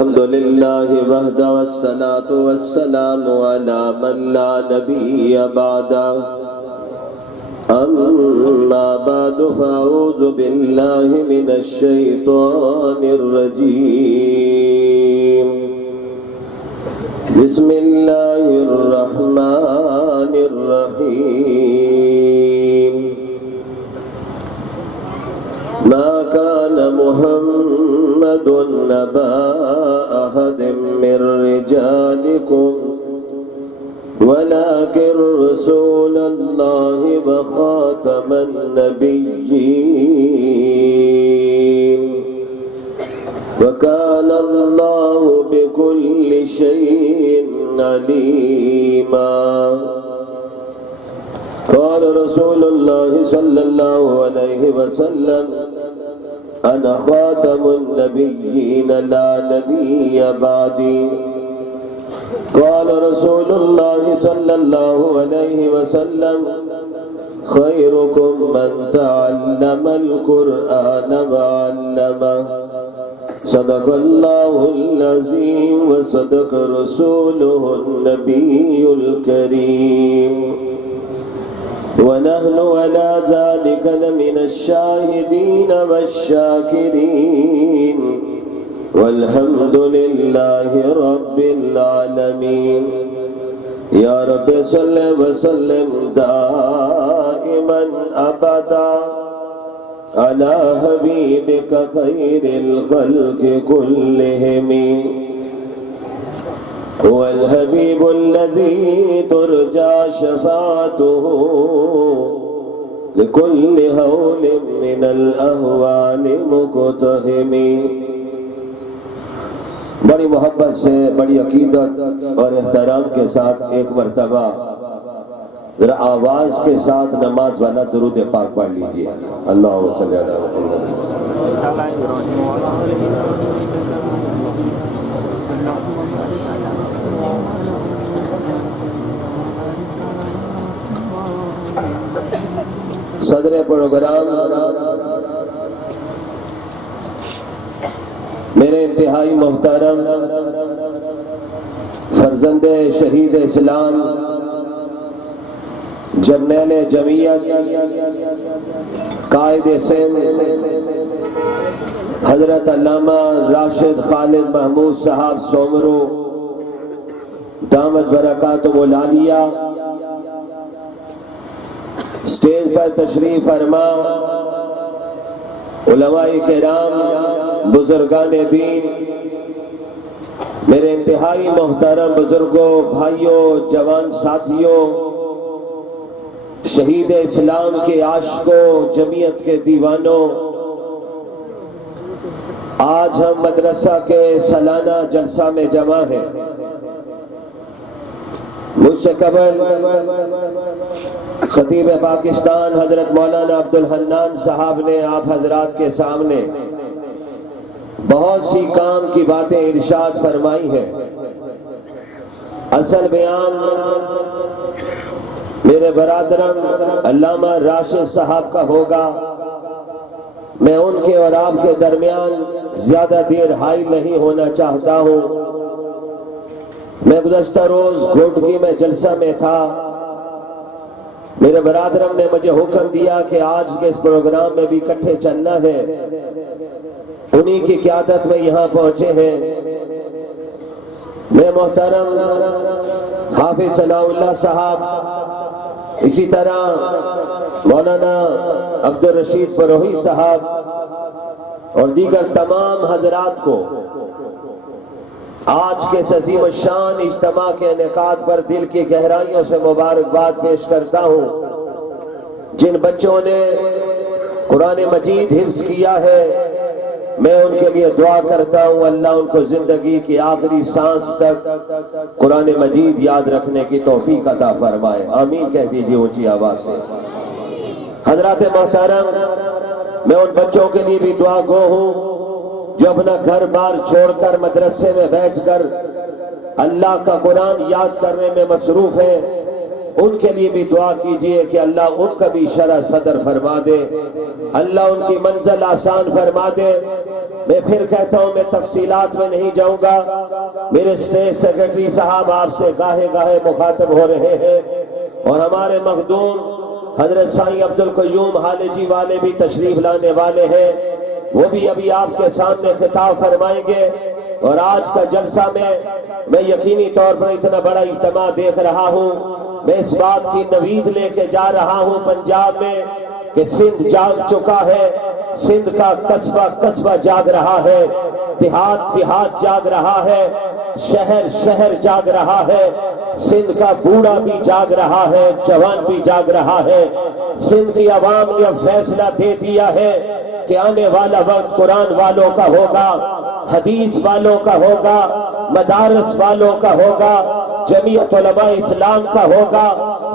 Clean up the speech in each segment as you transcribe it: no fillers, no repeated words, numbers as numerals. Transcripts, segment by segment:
الحمد لله وحده والصلاة والسلام على من لا نبي بعده أما بعد فأعوذ بالله من الشيطان الرجيم بسم الله الرحمن الرحيم ما كان محمد نبا أحد من رجالكم ولكن رسول الله وخاتم النبيين وكان الله بكل شيء عليما قال رسول الله صلى الله عليه وسلم أنا خاتم النبيين لا نبي بعدي قال رسول الله صلى الله عليه وسلم خيركم من تعلم القرآن وعلمه صدق الله العظيم وصدق رسوله النبي الكريم ونحن على ذلك لمن الشاهدين والشاكرين والحمد لله رب العالمين يا رب صل وسلم دائما أبدا على حبيبك خير الخلق كلهم هو الحبيب الذي ترجى شفاعته لكل هول من الأهوال مقتحم. بڑی محبت سے، بڑی عقیدت اور احترام کے ساتھ ایک مرتبہ ذرا آواز کے ساتھ نماز والا درود پاک پڑھ لیجئے. اللہم صلی علی محمد. صدر پروگرام میرے انتہائی محترم فرزند شہید اسلام جرنیل جمعیت قائد سندھ حضرت علامہ راشد خالد محمود صاحب سومرو دامت برکاتہم العالیہ، اسٹیج پر تشریف فرما علماء کرام، بزرگان دین، میرے انتہائی محترم بزرگوں، بھائیوں، جوان ساتھیوں، شہید اسلام کے عاشقوں، جمعیت کے دیوانوں، آج ہم مدرسہ کے سالانہ جلسہ میں جمع ہیں. مجھ سے قبل خطیب پاکستان حضرت مولانا عبدالحنان صاحب نے آپ حضرات کے سامنے بہت سی کام کی باتیں ارشاد فرمائی ہیں. اصل بیان میرے برادرم علامہ راشد صاحب کا ہوگا. میں ان کے اور آپ کے درمیان زیادہ دیر حائل نہیں ہونا چاہتا ہوں. میں گزشتہ روز گھوٹکی میں جلسہ میں تھا. میرے برادرم نے مجھے حکم دیا کہ آج کے اس پروگرام میں بھی اکٹھے چلنا ہے. انہی کی قیادت میں یہاں پہنچے ہیں. میں محترم حافظ ثناء اللہ صاحب، اسی طرح مولانا عبدالرشید فروہی صاحب اور دیگر تمام حضرات کو آج کے عظیم الشان اجتماع کے انعقاد پر دل کی گہرائیوں سے مبارکباد پیش کرتا ہوں. جن بچوں نے قرآن مجید حفظ کیا ہے، میں ان کے لیے دعا کرتا ہوں اللہ ان کو زندگی کی آخری سانس تک قرآن مجید یاد رکھنے کی توفیق عطا فرمائے. آمین کہہ دیجیے اونچی آواز سے. حضرات محترم، میں ان بچوں کے لیے بھی دعا گو ہوں جو اپنا گھر بار چھوڑ کر مدرسے میں بیٹھ کر اللہ کا قرآن یاد کرنے میں مصروف ہے. ان کے لیے بھی دعا کیجئے کہ اللہ ان کا بھی شرح صدر فرما دے، اللہ ان کی منزل آسان فرما دے۔ میں پھر کہتا ہوں، میں تفصیلات میں نہیں جاؤں گا، میرے اسٹیج سیکرٹری صاحب آپ سے گاہے گاہے مخاطب ہو رہے ہیں، اور ہمارے مخدوم حضرت سائیں عبدالقیوم حالجی والے بھی تشریف لانے والے ہیں، وہ بھی ابھی آپ کے سامنے خطاب فرمائیں گے۔ اور آج کا جلسہ میں یقینی طور پر اتنا بڑا اجتماع دیکھ رہا ہوں، میں اس بات کی نوید لے کے جا رہا ہوں پنجاب میں کہ سندھ جاگ چکا ہے، سندھ کا قصبہ قصبہ جاگ رہا ہے، دیہات دیہات جاگ رہا ہے، شہر شہر جاگ رہا ہے، سندھ کا بوڑھا بھی جاگ رہا ہے، جوان بھی جاگ رہا ہے۔ سندھ کی عوام نے اب فیصلہ دے دیا ہے کہ آنے والا وقت قرآن والوں کا ہوگا، حدیث والوں کا ہوگا، مدارس والوں کا ہوگا، جمعیت علماء اسلام کا ہوگا،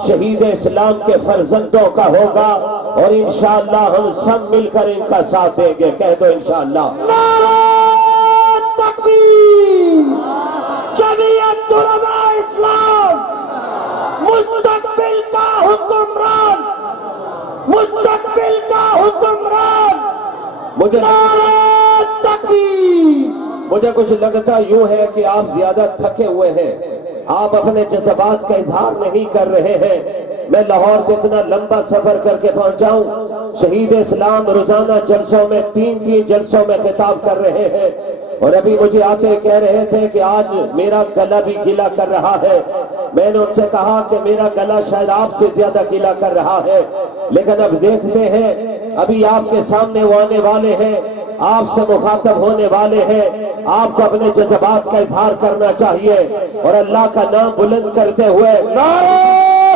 شہید اسلام کے فرزندوں کا ہوگا، اور انشاءاللہ ہم سب مل کر ان کا ساتھ دیں گے۔ کہہ دو انشاءاللہ۔ نعرہ تکبیر! جمعیت علماء اسلام مستقبل کا حکمران، مستقبل کا حکمران، نعرہ تکبیر! مجھے کچھ لگتا یوں ہے کہ آپ زیادہ تھکے ہوئے ہیں، آپ اپنے جذبات کا اظہار نہیں کر رہے ہیں۔ میں لاہور سے اتنا لمبا سفر کر کے پہنچا ہوں، شہید اسلام روزانہ جلسوں میں تین جلسوں میں خطاب کر رہے ہیں، اور ابھی مجھے آتے کہہ رہے تھے کہ آج میرا گلا بھی گیلا کر رہا ہے۔ میں نے ان سے کہا کہ میرا گلا شاید آپ سے زیادہ گیلا کر رہا ہے، لیکن اب دیکھتے ہیں، ابھی آپ کے سامنے وہ آنے والے ہیں، آپ سے مخاطب ہونے والے ہیں، آپ کو اپنے جذبات کا اظہار کرنا چاہیے، اور اللہ کا نام بلند کرتے ہوئے نعرہ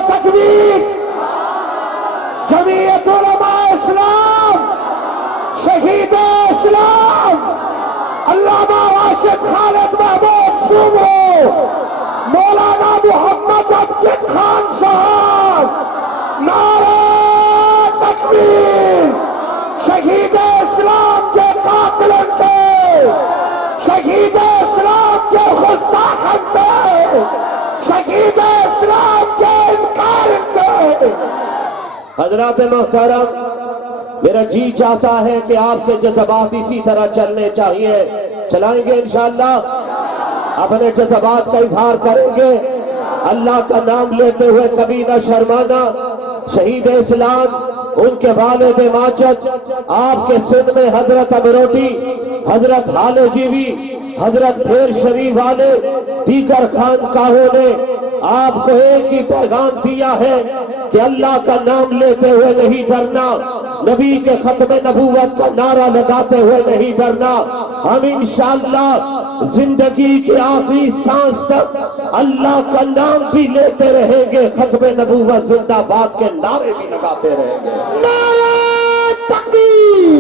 تکبیر! جمعیت علماء اسلام، شہید اسلام علامہ راشد خالد محمود سومو، مولانا محمد امجد خان صاحب، نعرہ تکبیر! شہید اسلام کے قاتلوں کے، شہید اسلام کے گستاخوں کے، شہید اسلام کے انکار کے۔ حضرات محترم، میرا جی چاہتا ہے کہ آپ کے جذبات اسی طرح چلنے چاہیے۔ چلائیں گے انشاءاللہ، اپنے جذبات کا اظہار کریں گے، اللہ کا نام لیتے ہوئے کبھی نہ شرمانا۔ شہید اسلام، ان کے والد ماجد، آپ کے سندھ میں حضرت امروٹی، حضرت حالجی بھی، حضرت پھیر شریف والے، دیگر خانقاہوں نے آپ کو ایک ہی پیغام دیا ہے کہ اللہ کا نام لیتے ہوئے نہیں ڈرنا، نبی کے ختم نبوت کا نعرہ لگاتے ہوئے نہیں ڈرنا۔ ہم انشاءاللہ زندگی کی آخری سانس تک اللہ کا نام بھی لیتے رہیں گے، ختم نبوت زندہ باد کے نعرے بھی لگاتے رہیں گے۔ نعرہ تکبیر!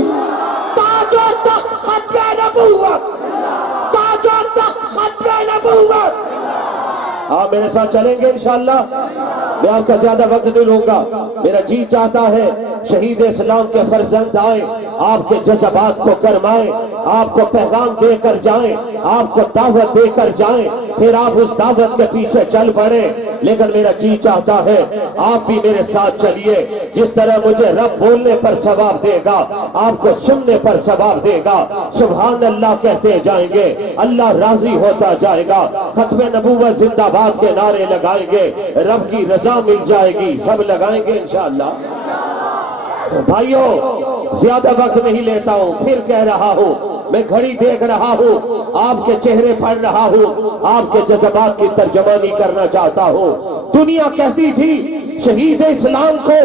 تاج و تخت ختم نبوت، تاج و تخت ختم نبوت! آپ میرے ساتھ چلیں گے انشاءاللہ؟ میں آپ کا زیادہ وقت نہیں لوں گا، میرا جی چاہتا ہے شہید اسلام کے فرزند آئیں، آپ کے جذبات کو گرمائیں، آپ کو پیغام دے کر جائیں، آپ کو دعوت دے کر جائیں، پھر آپ اس دعوت کے پیچھے چل پڑیں۔ لیکن میرا جی چاہتا ہے آپ بھی میرے ساتھ چلیے، جس طرح مجھے رب بولنے پر ثواب دے گا، آپ کو سننے پر ثواب دے گا۔ سبحان اللہ کہتے جائیں گے، اللہ راضی ہوتا جائے گا، ختم نبوت زندہ باد کے نعرے لگائیں گے، رب کی رضا مل جائے گی، سب لگائیں گے انشاءاللہ۔ بھائیوں، زیادہ وقت نہیں لیتا ہوں، پھر کہہ رہا ہوں، میں گھڑی دیکھ رہا ہوں، آپ کے چہرے پڑھ رہا ہوں، آپ کے جذبات کی ترجمانی کرنا چاہتا ہوں۔ دنیا کہتی تھی شہید اسلام کو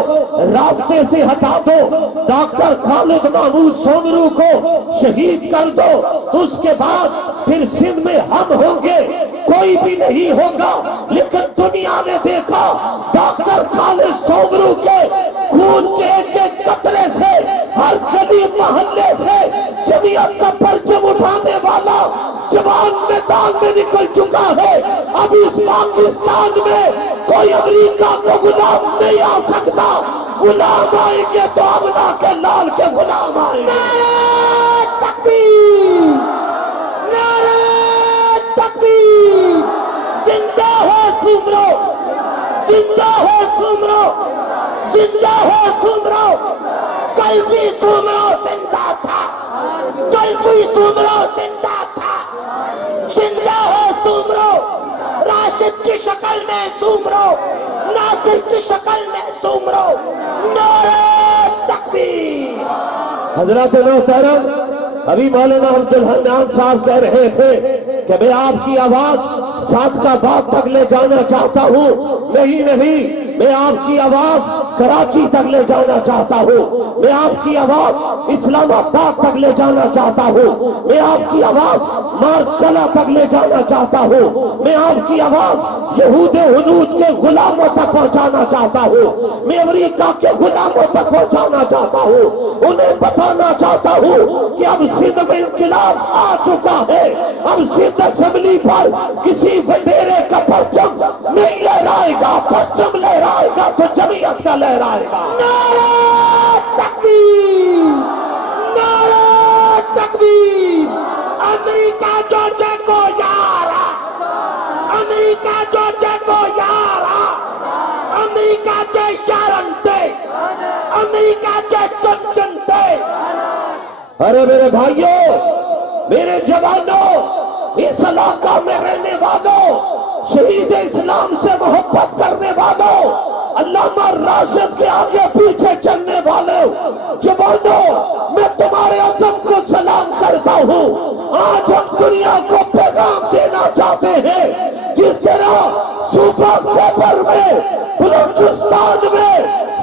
راستے سے ہٹا دو، ڈاکٹر خالد محمود سومرو کو شہید کر دو، اس کے بعد پھر سندھ میں ہم ہوں گے، کوئی بھی نہیں ہوگا۔ لیکن دنیا نے دیکھا ڈاکٹر خالد سومرو کے خون کے ایک ایک قطرے سے، ہر گلی محلے سے جمعیت کا پرچم اٹھانے والا جوان میدان میں نکل چکا ہے۔ اب اس پاکستان میں کوئی امریکہ کو غلام نہیں آ سکتا، غلام آئیں گے تو آمنہ کے لال کے غلام آئیں گے۔ نعرہ تکبیر! نعرہ تکبیر! زندہ ہے سومرو، زندہ ہے ہو سومرو، کل بھی سومرو زندہ تھا، کل بھی سومرو زندہ تھا، زندہ ہو سومرو، راشد کی شکل میں سومرو، ناصر کی شکل میں سومرو، نعرہ تکبیر۔ حضرات محترم، ابھی مولانا عبدالحنان صاحب کہہ رہے تھے کہ میں آپ کی آواز ساتھ کا بات تک لے جانا چاہتا ہوں۔ نہیں، میں آپ کی آواز کراچی تک لے جانا چاہتا ہوں، میں آپ کی آواز اسلام آباد تک لے جانا چاہتا ہوں، میں آپ کی آواز مارکلا تک لے جانا چاہتا ہوں، میں آپ کی آواز یہود ہنود کے غلاموں تک پہنچانا چاہتا ہوں، میں امریکہ کے غلاموں تک پہنچانا چاہتا ہوں، انہیں بتانا چاہتا ہوں کہ اب سندھ میں انقلاب آ چکا ہے، اب سندھ اسمبلی پر کسی وڈیرے کا پرچم نہیں لہرائے گا، پرچم لہرائے گا تو جمعیت کا لہرائے گا۔ نعرہ تکبیر، نعرہ تکبیر۔ امریکہ جورجیا کو یارا، امریکہ جورجیا کو یارا، امریکہ کے یارنتے، امریکہ کے چنچنتے۔ ارے میرے بھائیوں، میرے جوانوں، اس علاقہ میں رہنے والوں، شہید اسلام سے محبت کرنے والوں، علامہ راشد کے آگے پیچھے چلنے والوں، جوانوں، میں تمہارے عزم کو سلام کرتا ہوں۔ آج ہم دنیا کو پیغام دینا چاہتے ہیں، جس طرح صوبہ خیبر میں، بلوچستان میں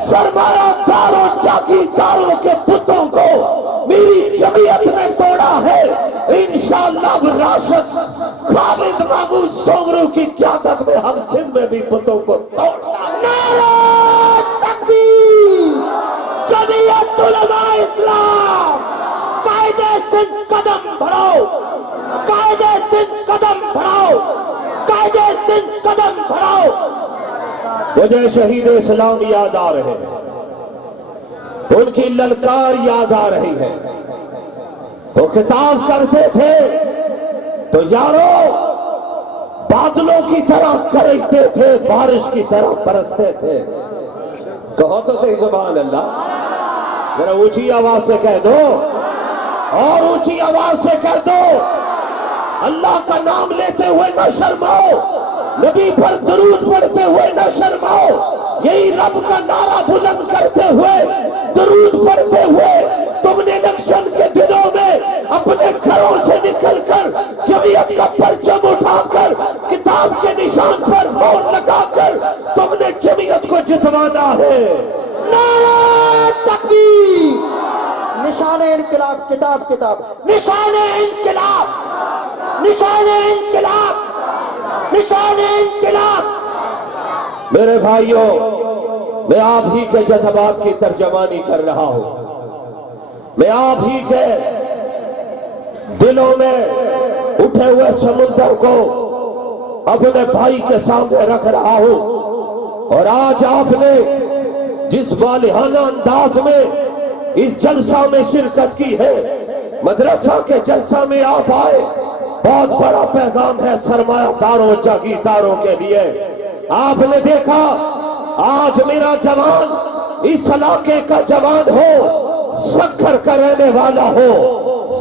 سرمایہ داروں جاگیرداروں کے بتوں کو میری جمعیت نے توڑا ہے، انشاءاللہ راشد خالد محمود سومرو کی قیادت میں ہم سندھ میں بھی بتوں کو توڑنا ہے۔ نعرہ تکبیر، جمعیت علماء اسلام، قائد سندھ قدم بڑھاؤ، قائد سندھ قدم بڑھاؤ، قائد سندھ قدم بڑھاؤ۔ مجھے شہید اسلام یاد آ رہے ہیں، ان کی للکار یاد آ رہی ہے۔ وہ خطاب کرتے تھے تو یارو بادلوں کی طرح گرجتے تھے، بارش کی طرح برستے تھے۔ کہو تو صحیح سبحان اللہ، ذرا اونچی آواز سے کہہ دو، اور اونچی آواز سے کہہ دو، اللہ کا نام لیتے ہوئے نہ شرماؤ، نبی پر درود پڑھتے ہوئے نہ شرماؤ، یہی رب کا نعرہ بلند کرتے ہوئے، درود پڑھتے ہوئے تم نے الیکشن کے دنوں میں اپنے گھروں سے نکل کر جمعیت کا پرچم اٹھا کر کتاب کے نشان پر مہر لگا کر تم نے جمعیت کو جتوانا ہے۔ نعرہ تکبیر، نشان انقلاب، کتاب کتاب، نشان انقلاب، نشان انقلاب، نشان انقلاب۔ میرے بھائیوں، میں آپ ہی کے جذبات کی ترجمانی کر رہا ہوں، میں آپ ہی کے دلوں میں اٹھے ہوئے سمندر کو اپنے بھائی کے سامنے رکھ رہا ہوں، اور آج آپ نے جس والہانہ انداز میں اس جلسہ میں شرکت کی ہے، مدرسہ کے جلسہ میں آپ آئے، بہت بڑا پیغام ہے سرمایہ داروں جاگیرداروں کے لیے۔ آپ نے دیکھا آج میرا جوان اس علاقے کا جوان ہو، سکھر کا رہنے والا ہو،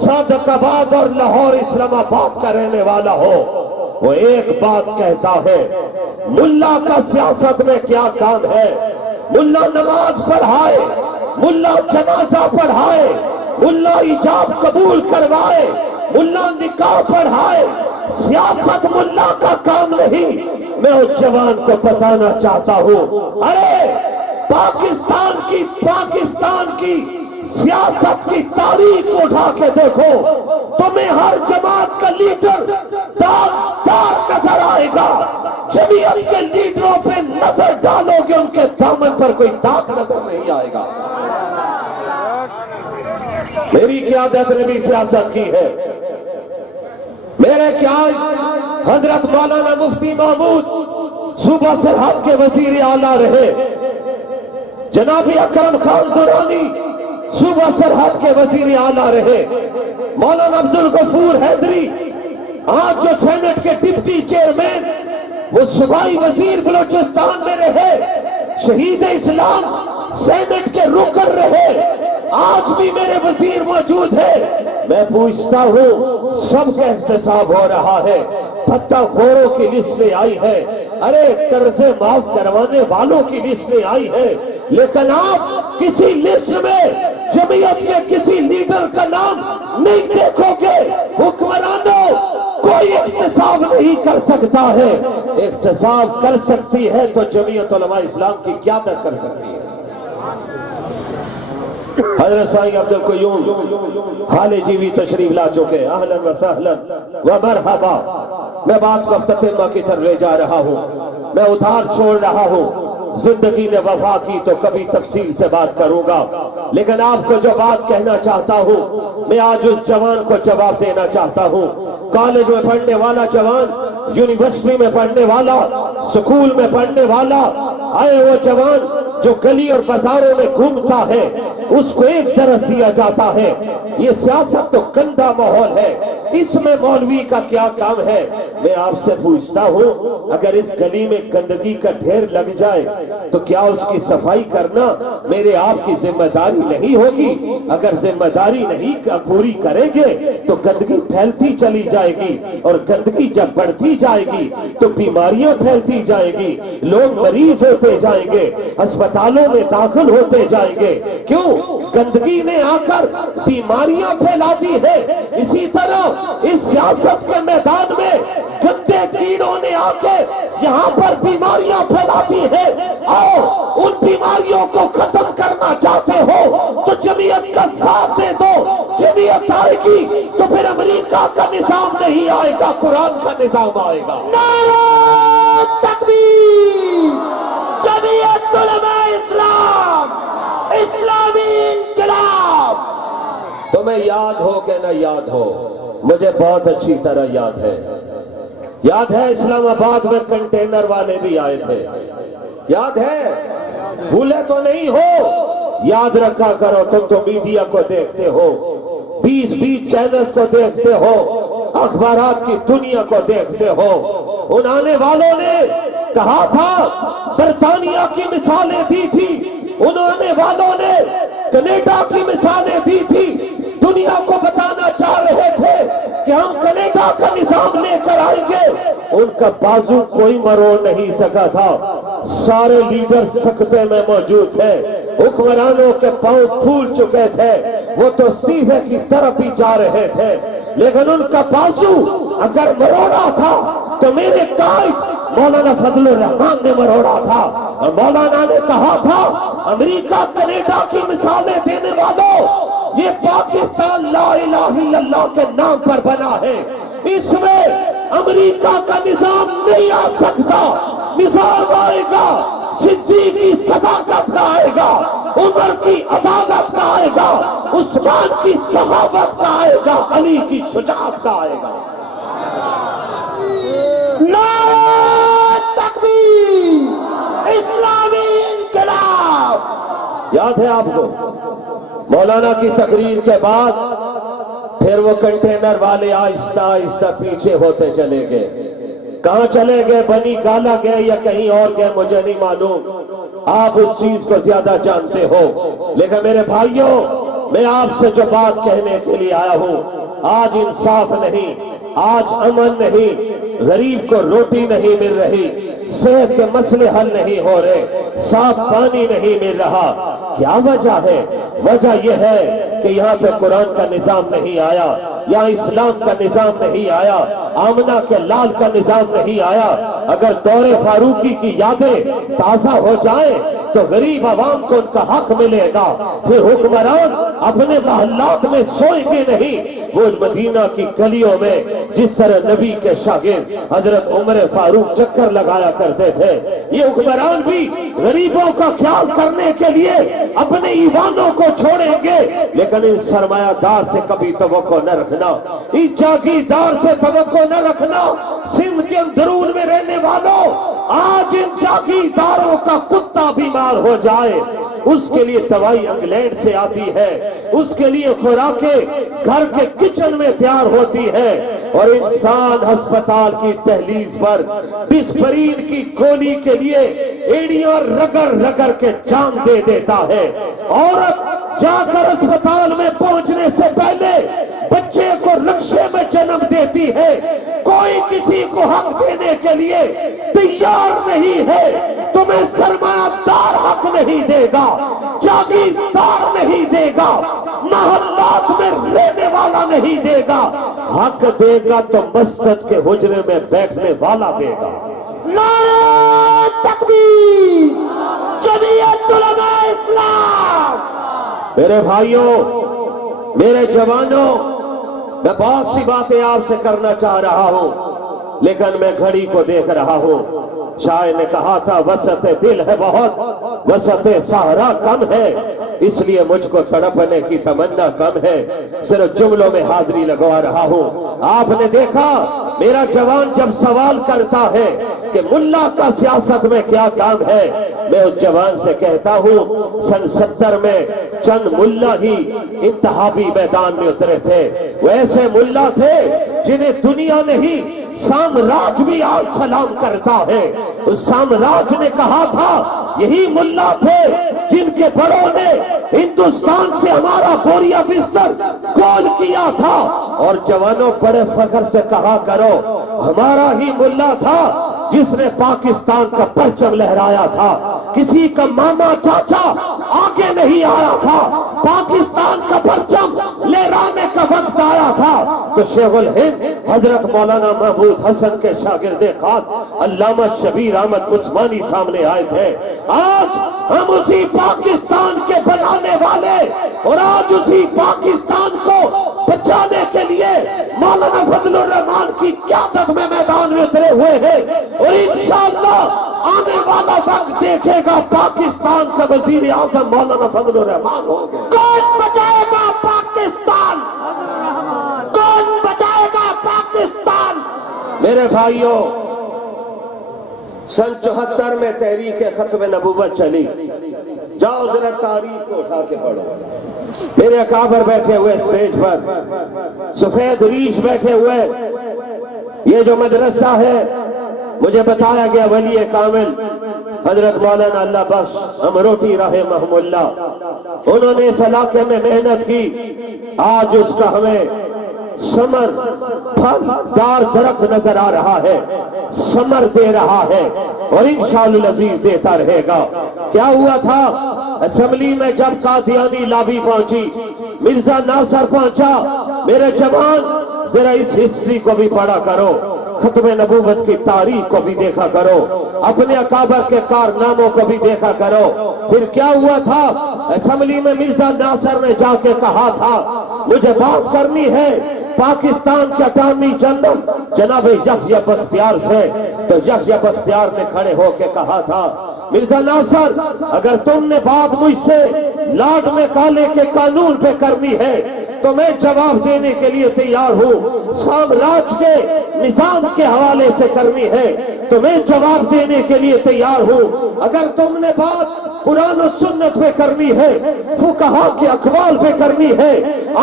صادق آباد اور لاہور اسلام آباد کا رہنے والا ہو، وہ ایک بات کہتا ہے، ملا کا سیاست میں کیا کام ہے؟ ملا نماز پڑھائے، ملا جنازہ پڑھائے، ملا ایجاب قبول کروائے، ملا نکاح پڑھائے، سیاست ملا کا کام نہیں۔ میں اس جوان کو بتانا چاہتا ہوں، ارے پاکستان کی سیاست کی تاریخ اٹھا کے دیکھو، تمہیں ہر جماعت کا لیڈر داغدار نظر آئے گا، جمعیت کے لیڈروں پہ نظر ڈالو گے ان کے دامن پر کوئی داغ نظر نہیں آئے گا۔ میری قیادت نے بھی سیاست کی ہے، میرے کیا حضرت مولانا مفتی محمود صوبہ سرحد کے وزیر اعلیٰ رہے، جناب اکرم خان درانی صوبہ سرحد کے وزیر اعلیٰ رہے، مولانا عبدالغفور حیدری آج جو سینٹ کے ڈپٹی چیئرمین، وہ صوبائی وزیر بلوچستان میں رہے، شہید اسلام سینٹ کے رکن رہے، آج بھی میرے وزیر موجود ہے، میں پوچھتا ہوں سب کا احتساب ہو رہا ہے، پھٹا خوروں کی لسٹیں آئی ہے، ارے قرضے معاف کروانے والوں کی لسٹیں آئی ہے، لیکن آپ کسی لسٹ میں جمعیت کے کسی لیڈر کا نام نہیں دیکھو گے۔ حکمرانوں کوئی احتساب نہیں کر سکتا ہے، احتساب کر سکتی ہے تو جمعیت علماء اسلام کی قیادت کر سکتی ہے۔ حضرت سائیں عبد القیوم خالجی بھی تشریف لا چکے، اہلا و سہلا و مرحبا۔ میں بات کو تتمہ کی طرف لے جا رہا ہوں، میں ادھار چھوڑ رہا ہوں، زندگی نے وفا کی تو کبھی تفصیل سے بات کروں گا، لیکن آپ کو جو بات کہنا چاہتا ہوں، میں آج اس جوان کو جواب دینا چاہتا ہوں، کالج میں پڑھنے والا جوان، یونیورسٹی میں پڑھنے والا، سکول میں پڑھنے والا، آئے وہ جوان جو گلی اور بازاروں میں گھومتا ہے، اس کو ایک درس دیا جاتا ہے، یہ سیاست تو گندا ماحول ہے، اس میں مولوی کا کیا کام ہے؟ میں آپ سے پوچھتا ہوں، اگر اس گلی میں گندگی کا ڈھیر لگ جائے تو کیا اس کی صفائی کرنا میرے آپ کی ذمہ داری نہیں ہوگی؟ اگر ذمہ داری نہیں پوری کریں گے تو گندگی پھیلتی چلی جائے گی، اور گندگی جب بڑھتی جائے گی تو بیماریاں پھیلتی جائے گی، لوگ مریض ہوتے جائیں گے، اسپتالوں میں داخل ہوتے جائیں گے۔ کیوں؟ گندگی نے آ کر بیماریاں پھیلا دی ہے۔ اسی طرح اس سیاست کے میدان میں گندے کیڑوں نے آ کے یہاں پر بیماریاں پھیلا دی ہے، اور ان بیماریوں کو ختم کرنا چاہتے ہو تو جمعیت کا ساتھ دے دو۔ جمعیت آئے گی تو پھر امریکہ کا نظام نہیں آئے گا، قرآن کا نظام آئے گا۔ نعرہ تکبیر! جمعیت علماء اسلام، اسلامی انقلاب! تمہیں یاد ہو کہ نہ یاد ہو، مجھے بہت اچھی طرح یاد ہے۔ یاد ہے اسلام آباد میں کنٹینر والے بھی آئے تھے، یاد ہے؟ بھولے تو نہیں ہو؟ یاد رکھا کرو، تم تو میڈیا کو دیکھتے ہو، 20 چینلز کو دیکھتے ہو، اخبارات کی دنیا کو دیکھتے ہو۔ ان آنے والوں نے کہا تھا، برطانیہ کی مثالیں دی تھی، ان آنے والوں نے کینیڈا کی مثالیں دی تھی، دنیا کو بتانا چاہ رہے تھے کہ ہم کینیڈا کا نظام لے کر آئیں گے۔ ان کا بازو کوئی مروڑ نہیں سکا تھا، سارے لیڈر سکتے میں موجود تھے، حکمرانوں کے پاؤں پھول چکے تھے، وہ تو استعفے کی طرف ہی جا رہے تھے، لیکن ان کا بازو اگر مروڑا تھا تو میرے قائد مولانا فضل الرحمان نے مروڑا تھا، اور مولانا نے کہا تھا، امریکہ کینیڈا کی مثالیں دینے والوں، یہ پاکستان لا الہ الا اللہ کے نام پر بنا ہے، اس میں امریکہ کا نظام نہیں آ سکتا، نظام آئے گا صدیق کی صداقت کا آئے گا، عمر کی عدالت کا آئے گا، عثمان کی صحابت کا آئے گا، علی کی شجاعت کا آئے گا۔ نعرہ تکبیر! اسلامی انقلاب! یاد ہے آپ کو؟ مولانا کی تقریر کے بعد پھر وہ کنٹینر والے آہستہ آہستہ پیچھے ہوتے چلے گئے۔ کہاں چلے گئے؟ بنی گالا گئے یا کہیں اور گئے مجھے نہیں معلوم، آپ اس چیز کو زیادہ جانتے ہو، لیکن میرے بھائیوں، میں آپ سے جو بات کہنے کے لیے آیا ہوں، آج انصاف نہیں، آج امن نہیں، غریب کو روٹی نہیں مل رہی، صحت کے مسئلے حل نہیں ہو رہے، صاف پانی نہیں مل رہا، کیا وجہ ہے؟ وجہ یہ ہے کہ یہاں پہ قرآن کا نظام نہیں آیا، یہاں اسلام کا نظام نہیں آیا، آمنہ کے لال کا نظام نہیں آیا۔ اگر دور فاروقی کی یادیں تازہ ہو جائیں تو غریب عوام کو ان کا حق ملے گا، پھر حکمران اپنے محلات میں سوئیں گے نہیں۔ وہ مدینہ کی گلیوں میں جس طرح نبی کے شاگرد حضرت عمر فاروق چکر لگایا کرتے تھے، یہ حکمران بھی غریبوں کا خیال کرنے کے لیے اپنے ایوانوں کو چھوڑیں گے، لیکن اس سرمایہ دار سے کبھی توقع نہ رکھنا، اس جاگیردار سے توقع نہ رکھنا۔ سندھ کے اندرون میں رہنے والوں، آج ان جاگیرداروں کا کتا بیمار ہو جائے، اس کے لیے دوائی انگلینڈ سے آتی ہے، اس کے لیے خوراکیں گھر کے کچن میں تیار ہوتی ہے، اور انسان ہسپتال کی دہلیز پر بسپرین کی گولی کے لیے ایڑیاں رگڑ رگڑ کے جان دے دیتا ہے۔ عورت جا کر اسپتال میں پہنچنے سے پہلے بچے کو رکشے میں جنم دیتی ہے، کوئی کسی کو حق دینے کے لیے تیار نہیں ہے۔ تمہیں سرمایہ دار حق نہیں دے گا، جاگیردار نہیں دے گا، محلات میں رہنے والا نہیں دے گا، حق دے گا تو مسجد کے حجرے میں بیٹھنے والا دے گا۔ نعرہ تکبیر، جمعیت علماء اسلام۔ میرے بھائیوں، میرے جوانوں، میں بہت سی باتیں آپ سے کرنا چاہ رہا ہوں، لیکن میں گھڑی کو دیکھ رہا ہوں۔ شاعر نے کہا تھا وسعت دل ہے بہت، وسعت صحرا کم ہے، اس لیے مجھ کو تڑپنے کی تمنا کم ہے، صرف جملوں میں حاضری لگوا رہا ہوں۔ آپ نے دیکھا میرا جوان جب سوال کرتا ہے کہ ملا کا سیاست میں کیا کام ہے، میں اس جوان سے کہتا ہوں سن 70 میں چند ملا ہی انتخابی میدان میں اترے تھے، وہ ایسے ملا تھے جنہیں دنیا نہیں سامراج بھی آج سلام کرتا ہے۔ اس سامراج نے کہا تھا یہی ملا تھے جن کے بڑوں نے ہندوستان سے ہمارا بوریا بستر گول کیا تھا۔ اور جوانوں بڑے فخر سے کہا کرو ہمارا ہی ملا تھا جس نے پاکستان کا پرچم لہرایا تھا، کسی کا ماما چاچا آگے نہیں آیا تھا، پاکستان کا پرچم لہرانے کا وقت آیا تھا تو شیخ الہند حضرت مولانا محمود حسن کے شاگرد خاص علامہ شبیر احمد عثمانی سامنے آئے تھے۔ آج ہم اسی پاکستان کے بنانے والے اور آج اسی پاکستان کو بچانے کے لیے مولانا فضل الرحمان کی قیادت میں میدان میں اترے ہوئے ہیں، اور انشاءاللہ آنے والا وقت دیکھے گا پاکستان کا وزیر اعظم مولانا فضل الرحمان ہوں گے۔ کون بچائے گا پاکستان؟ کون بچائے گا پاکستان؟ میرے بھائیوں، سن 74 میں تحریک ختم نبوت چلی، جاؤ ذرا تاریخ کو اٹھا کے پڑھو۔ میرے اکابر بیٹھے ہوئے اسٹیج پر، سفید ریش بیٹھے ہوئے، یہ جو مدرسہ ہے مجھے بتایا گیا ولی کامل حضرت مولانا اللہ بخش امروٹی رحمہ اللہ، انہوں نے اس علاقے میں محنت کی، آج اس کا ہمیں ثمر پھل دار درخت نظر آ رہا ہے، ثمر دے رہا ہے اور انشاءاللہ العزیز دیتا رہے گا۔ کیا ہوا تھا اسمبلی میں جب قادیانی لابی پہنچی، مرزا ناصر پہنچا، میرے جوان ذرا اس ہسٹری کو بھی پڑھا کرو، ختم نبوت کی تاریخ کو بھی دیکھا کرو، اپنے اکابر کے کارناموں کو بھی دیکھا کرو۔ پھر کیا ہوا تھا اسمبلی میں مرزا ناصر نے جا کے کہا تھا مجھے بات کرنی ہے پاکستان کے اٹارنی جنرل جناب یحییٰ بختیار سے، تو یحییٰ بختیار نے کھڑے ہو کے کہا تھا مرزا ناصر اگر تم نے بات مجھ سے لاڈ میں کالے کے قانون پہ کرنی ہے تو میں جواب دینے کے لیے تیار ہوں، سامراج کے نظام کے حوالے سے کرنی ہے تو میں جواب دینے کے لیے تیار ہوں، اگر تم نے بات قرآن و سنت پہ کرنی ہے، فقہا کے اقوال پہ کرنی ہے،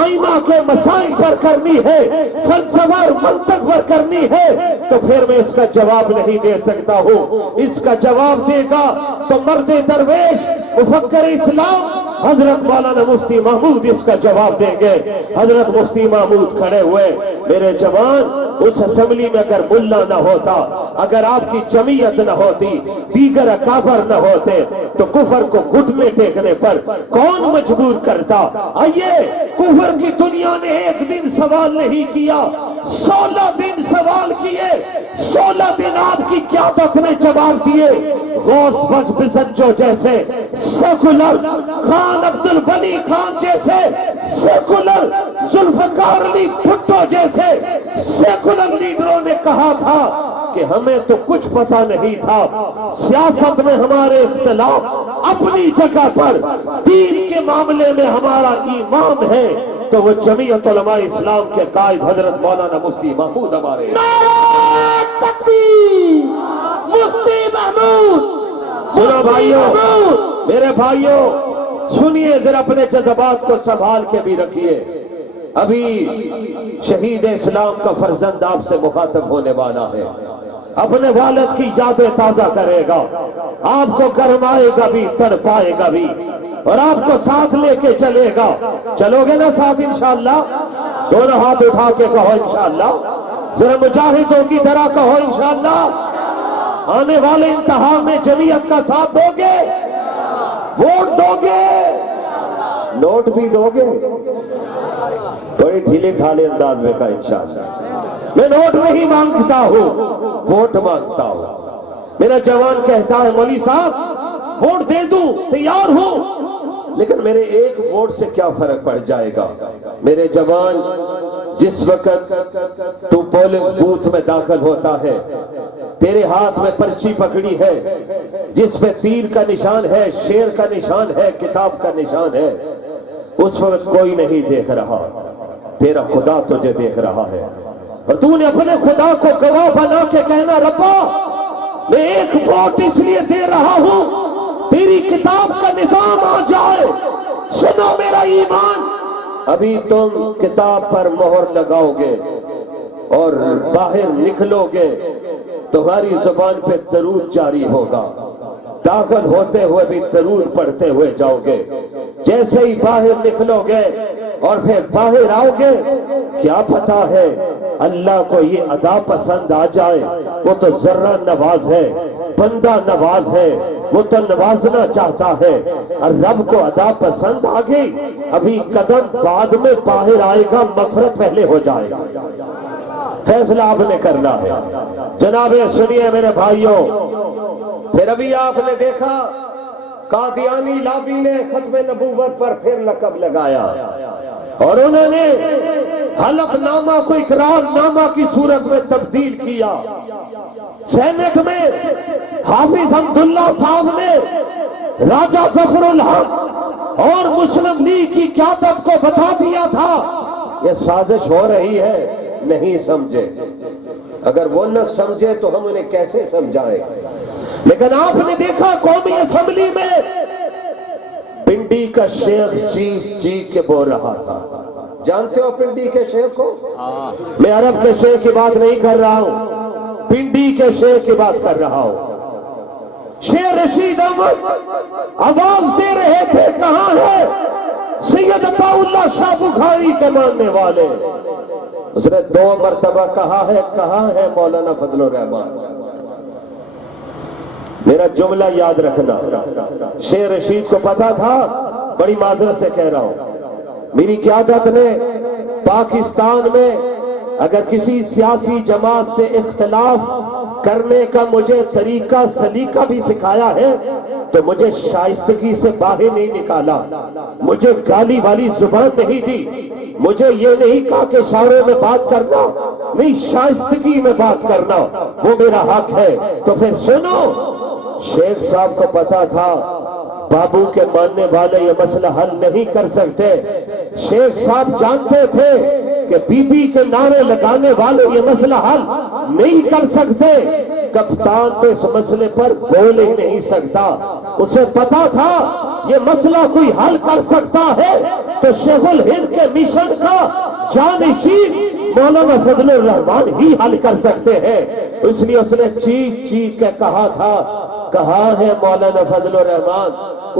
آئمہ کے مسائل پر کرنی ہے، فلسفہ اور منطق پر کرنی ہے تو پھر میں اس کا جواب نہیں دے سکتا ہوں۔ اس کا جواب دے گا تو مرد درویش مفکر اسلام حضرت مولانا مفتی محمود اس کا جواب دیں گے۔ حضرت مفتی محمود کھڑے ہوئے، میرے جوان اس اسمبلی میں اگر ملا نہ ہوتا، اگر آپ کی جمعیت نہ ہوتی، دیگر اکابر نہ ہوتے تو کفر کو گھٹنے ٹیکنے پر کون مجبور کرتا؟ آئیے، کفر کی دنیا نے ایک دن سوال نہیں کیا، 16 دن سوال کیے، 16 دن آپ کی قیادت نے جواب دیے۔ غوث بخش بزنجو جیسے سیکولر، خان عبد الولی خان جیسے سیکولر، ذوالفقار علی بھٹو جیسے سیکولر لیڈروں نے کہا تھا کہ ہمیں تو کچھ پتا نہیں تھا، سیاست میں ہمارے اختلاف اپنی جگہ پر، دین کے معاملے میں ہمارا ایمان ہے، تو وہ جمعیت علماء اسلام کے قائد حضرت مولانا مفتی محمود ہمارے۔ نعرہ تکبیر، مفتی محمود۔ سنو بھائیوں، میرے بھائیوں سنیے ذرا، اپنے جذبات کو سنبھال کے بھی رکھیے۔ ابھی شہید اسلام کا فرزند آپ سے مخاطب ہونے والا ہے، اپنے والد کی یادیں تازہ کرے گا، آپ کو گرمائے گا بھی، تڑپائے گا بھی، اور آپ کو ساتھ لے کے چلے گا۔ چلو گے نا ساتھ انشاءاللہ؟ دونوں ہاتھ اٹھا کے کہو انشاءاللہ، ذرا مجاہدوں کی طرح کہو انشاءاللہ۔ آنے والے امتحان میں جمعیت کا ساتھ دو گے، ووٹ دو گے، نوٹ بھی دو گے؟ بڑی ڈھیلے ڈھالے انداز میں کہا انشاءاللہ۔ میں نوٹ نہیں مانگتا ہوں، ووٹ مانگتا ہوں۔ میرا جوان کہتا ہے مولوی صاحب ووٹ دے دوں، تیار ہوں، لیکن میرے ایک ووٹ سے کیا فرق پڑ جائے گا؟ میرے جوان، جس وقت تو پولنگ بوتھ میں داخل ہوتا ہے، تیرے ہاتھ میں پرچی پکڑی ہے جس پہ تیر کا نشان ہے، شیر کا نشان ہے، کتاب کا نشان ہے، اس وقت کوئی نہیں دیکھ رہا، تیرا خدا تجھے دیکھ رہا ہے، اور تو نے اپنے خدا کو گواہ بنا کے کہنا ربا میں ایک ووٹ اس لیے دے رہا ہوں تیری کتاب کا نظام آ جائے۔ سنو میرا ایمان، ابھی تم کتاب پر مہر لگاؤ گے اور باہر نکلو گے، تمہاری زبان پہ درود جاری ہوگا، داخل ہوتے ہوئے بھی درود پڑھتے ہوئے جاؤ گے، جیسے ہی باہر نکلو گے اور پھر باہر آؤ گے، کیا پتا ہے اللہ کو یہ ادا پسند آ جائے، وہ تو ذرہ نواز ہے، بندہ نواز ہے، وہ تو نوازنا چاہتا ہے، اور رب کو ادا پسند آ گئی، ابھی قدم بعد میں باہر آئے گا، مغفرت پہلے ہو جائے گا، فیصلہ آپ نے کرنا ہے۔ جناب سنیے میرے بھائیوں، پھر ابھی آپ نے دیکھا قادیانی لابی نے ختم نبوت پر پھر لقب لگایا، اور انہوں نے حلف نامہ کو اقرار نامہ کی صورت میں تبدیل کیا۔ سینٹ میں حافظ حمداللہ صاحب نے راجہ ظفر الحق اور مسلم لیگ کی قیادت کو بتا دیا تھا یہ سازش ہو رہی ہے، نہیں سمجھے۔ اگر وہ نہ سمجھے تو ہم انہیں کیسے سمجھائیں؟ لیکن آپ نے دیکھا قومی اسمبلی میں پنڈی کا شیخ چیخ چیخ کے بول رہا تھا۔ جانتے ہو پنڈی کے شیخ کو؟ میں عرب کے شیخ کی بات نہیں کر رہا ہوں، پنڈی کے شیخ کی بات کر رہا ہوں۔ شیخ رشید احمد آواز دے رہے تھے، کہاں ہے سید عطا اللہ شاہ بخاری کے ماننے والے؟ اس نے 2 مرتبہ کہا ہے، کہاں ہے مولانا فضل الرحمان؟ میرا جملہ یاد رکھنا، شیخ رشید کو پتا تھا، بڑی معذرت سے کہہ رہا ہوں، میری قیادت نے پاکستان میں اگر کسی سیاسی جماعت سے اختلاف کرنے کا مجھے طریقہ سلیقہ بھی سکھایا ہے تو مجھے شائستگی سے باہر نہیں نکالا، مجھے گالی والی زبان نہیں دی، مجھے یہ نہیں کہا کہ اشاروں میں بات کرنا، نہیں، شائستگی میں بات کرنا وہ میرا حق ہے۔ تو پھر سنو، شیخ صاحب کو پتا تھا بابو کے ماننے والے یہ مسئلہ حل نہیں کر سکتے، شیخ صاحب جانتے تھے کہ بی بی کے نعرے لگانے والے یہ مسئلہ حل نہیں کر سکتے، کپتان تو اس مسئلے پر بول ہی نہیں سکتا، اسے پتا تھا یہ مسئلہ کوئی حل کر سکتا ہے تو شیخ الہند کے مشن کا جانشین مولانا فضل الرحمان ہی حل کر سکتے ہیں۔ اس لیے اس نے چیخ چیخ کے کہا تھا، کہاں ہے مولانا فضل الرحمان؟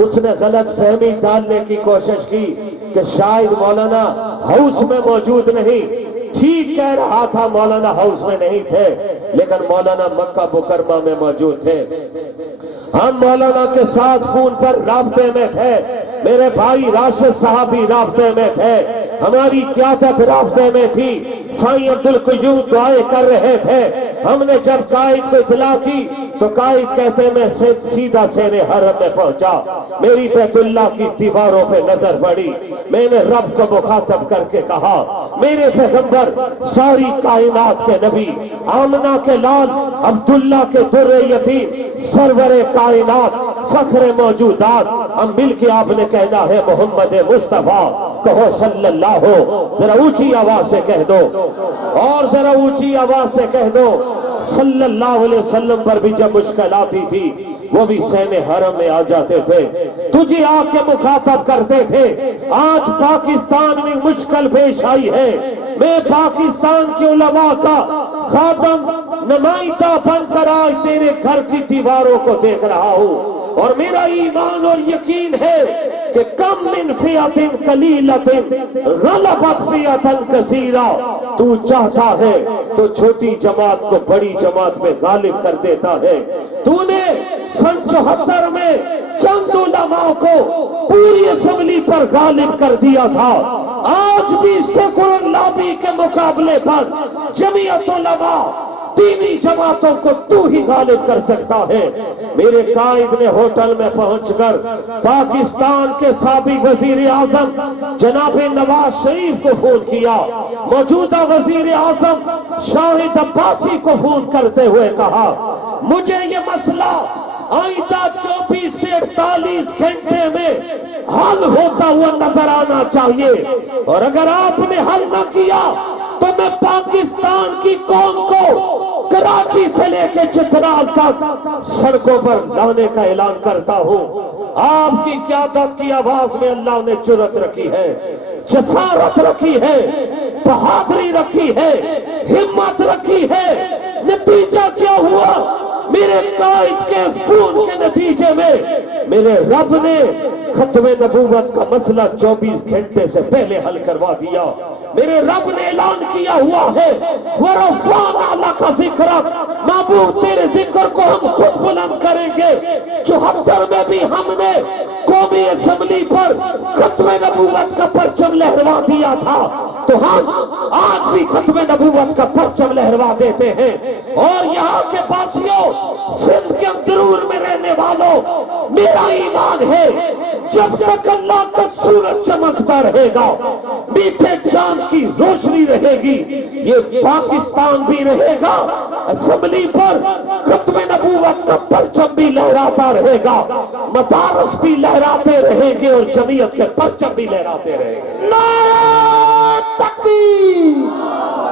اس نے غلط فہمی ڈالنے کی کوشش کی کہ شاید مولانا ہاؤس میں موجود نہیں، ٹھیک کہہ رہا تھا، مولانا ہاؤس میں نہیں تھے، لیکن مولانا مکہ مکرمہ میں موجود تھے، ہم مولانا کے ساتھ فون پر رابطے میں تھے، میرے بھائی راشد صاحب بھی رابطے میں تھے، ہماری قیادت رابطے میں تھی، سائیں عبدالقیوم دعائیں کر رہے تھے، ہم نے جب قائد کو اطلاع کی تو قائد کہتے میں سیدھا سیر حرم میں پہنچا، میری بیت اللہ کی دیواروں پہ نظر پڑی، میں نے رب کو مخاطب کر کے کہا میرے پیغمبر ساری کائنات کے نبی، آمنہ کے لال، عبداللہ کے در یتیم، سرور کائنات، فخر موجودات، ہم مل کے آپ نے کہنا ہے محمد مصطفیٰ، کہو صلی اللہ ہو، ذرا اونچی آواز سے کہہ دو، اور ذرا اونچی آواز سے کہہ دو، صلی اللہ علیہ وسلم پر بھی جب مشکل آتی تھی وہ بھی سین حرم میں آ جاتے تھے، تجھے آ کے مخاطب کرتے تھے۔ آج پاکستان میں مشکل پیش آئی ہے، میں پاکستان کے علماء کا خاتم نمائندہ بن کر آج تیرے گھر کی دیواروں کو دیکھ رہا ہوں، اور میرا ایمان اور یقین ہے کہ کم من فئۃ قلیلۃ غلبت فئۃ کثیرہ، تو چاہتا ہے تو چھوٹی جماعت کو بڑی جماعت میں غالب کر دیتا ہے۔ تو نے سن 74 میں چند علماء کو پوری اسمبلی پر غالب کر دیا تھا، آج بھی سیکولر لابی کے مقابلے پر جمعیت علماء دینی جماعتوں کو تو ہی غالب کر سکتا ہے۔ میرے قائد نے ہوٹل میں پہنچ کر پاکستان کے سابق وزیر اعظم جناب نواز شریف کو فون کیا، موجودہ وزیر اعظم شاہد عباسی کو فون کرتے ہوئے کہا مجھے یہ مسئلہ آئندہ 24 سے 48 گھنٹے میں حل ہوتا ہوا نظر آنا چاہیے، اور اگر آپ نے حل نہ کیا تو میں پاکستان کی قوم کو کراچی سے لے کے چترال تک سڑکوں پر لانے کا اعلان کرتا ہوں۔ آپ کی قیادت کی آواز میں اللہ نے جرأت رکھی ہے، جسارت رکھی ہے، بہادری رکھی ہے، ہمت رکھی ہے۔ نتیجہ کیا ہوا؟ میرے قائد کے خون کے نتیجے میں میرے رب نے ختم نبوت کا مسئلہ 24 گھنٹے سے پہلے حل کروا دیا۔ میرے رب نے اعلان کیا ہوا ہے وَرَفَعْنَا لَكَ ذِكْرَكَ، محبوب تیرے ذکر کو ہم خود بلند کریں گے۔ 74 میں بھی ہم نے قومی اسمبلی پر ختم نبوت کا پرچم لہروا دیا تھا، تو ہم آج بھی ختم نبوت کا پرچم لہروا دیتے ہیں۔ اور یہاں کے باسیوں، سندھ کے اندرون میں رہنے والوں، میرا ایمان ہے جب تک اللہ کا سورج چمکتا رہے گا، میٹھے چاند کی روشنی رہے گی، یہ پاکستان بھی رہے گا، اسمبلی پر ختم نبوت کا پرچم بھی لہراتا رہے گا، مدارس بھی لہراتے رہیں گے، اور جمعیت کے پرچم بھی لہراتے رہیں گے۔ نعرہ تکبیر،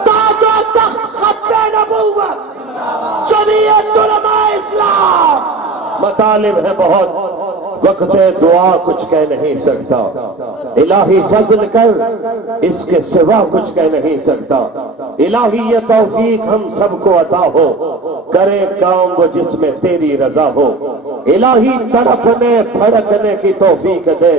تاج و تخت ختم نبوت، جمعیت علماء اسلام۔ مطالب ہے بہت، وقت دعا کچھ کہہ نہیں سکتا، الہی فضل کر اس کے سوا کچھ کہہ نہیں سکتا۔ الہی یہ توفیق ہم سب کو عطا ہو، کرے کام وہ جس میں تیری رضا ہو۔ الہی تڑپنے پھڑکنے کی توفیق دے،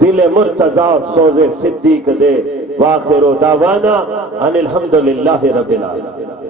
دل مرتضی سوز صدیق دے۔ وآخر دعوانا ان الحمدللہ رب العالمین۔